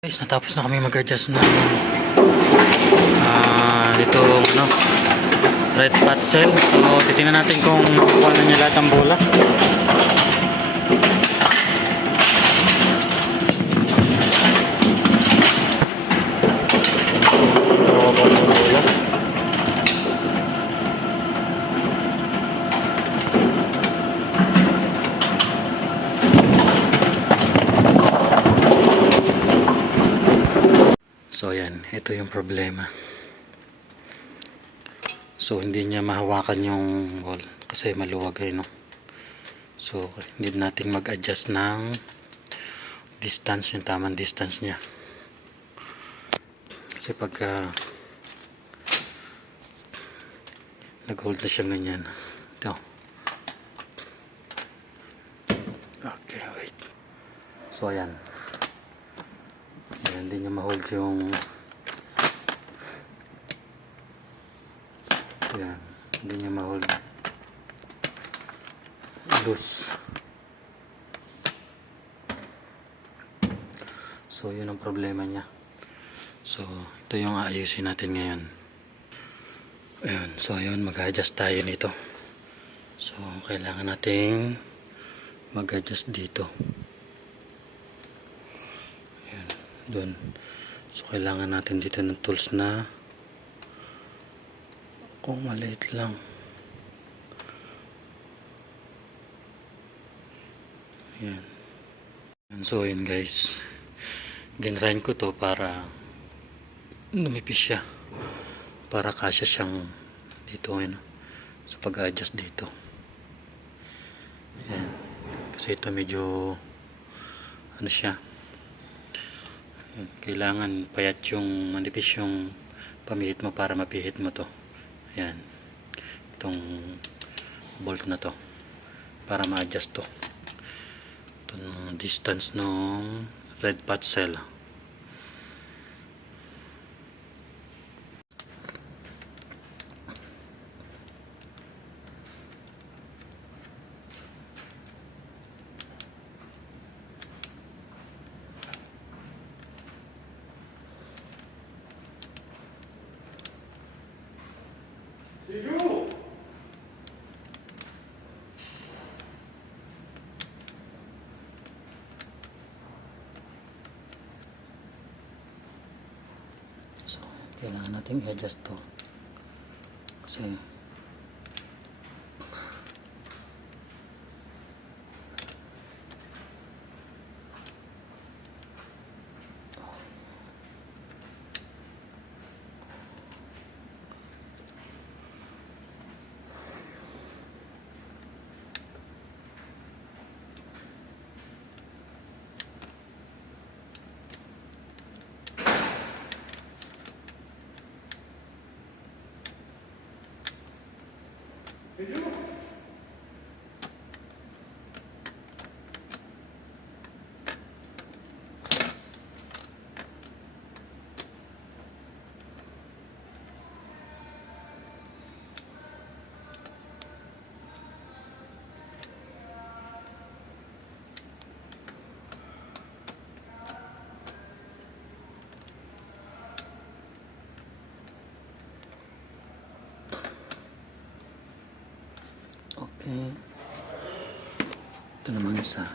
Guys, natapos na kami mag-adjust ng dito red pot cell. So titingnan natin kung nakuha na niya lahat ng bola. So ayan, ito yung problema. So hindi niya mahawakan yung ball kasi maluwag no. So need nating mag-adjust ng distance, yung tamang distance niya. Kasi pagka nag-hold na siya ganyan. Ito. Okay, wait. So ayan. Ayan, hindi niya ma-hold yung ayan, hindi niya ma-hold loose. So yun ang problema niya. So ito yung aayusin natin ngayon. Ayan, so ayun, mag-adjust tayo nito. So kailangan nating mag-adjust dito. Ayan, doon. So kailangan natin dito ng tools na kung maliit lang. Ayan. So yun guys, ginrind ko to para lumipis siya, para kasya siyang dito sa pag-adjust dito. Ayan. Kasi ito medyo siya, kailangan payat yung manipis yung pamihit mo para mapihit mo to. Ayan, itong bolt na to para ma-adjust to itong distance ng red pot cell. So kailangan natin i-adjust to kasi okay. Ito naman sa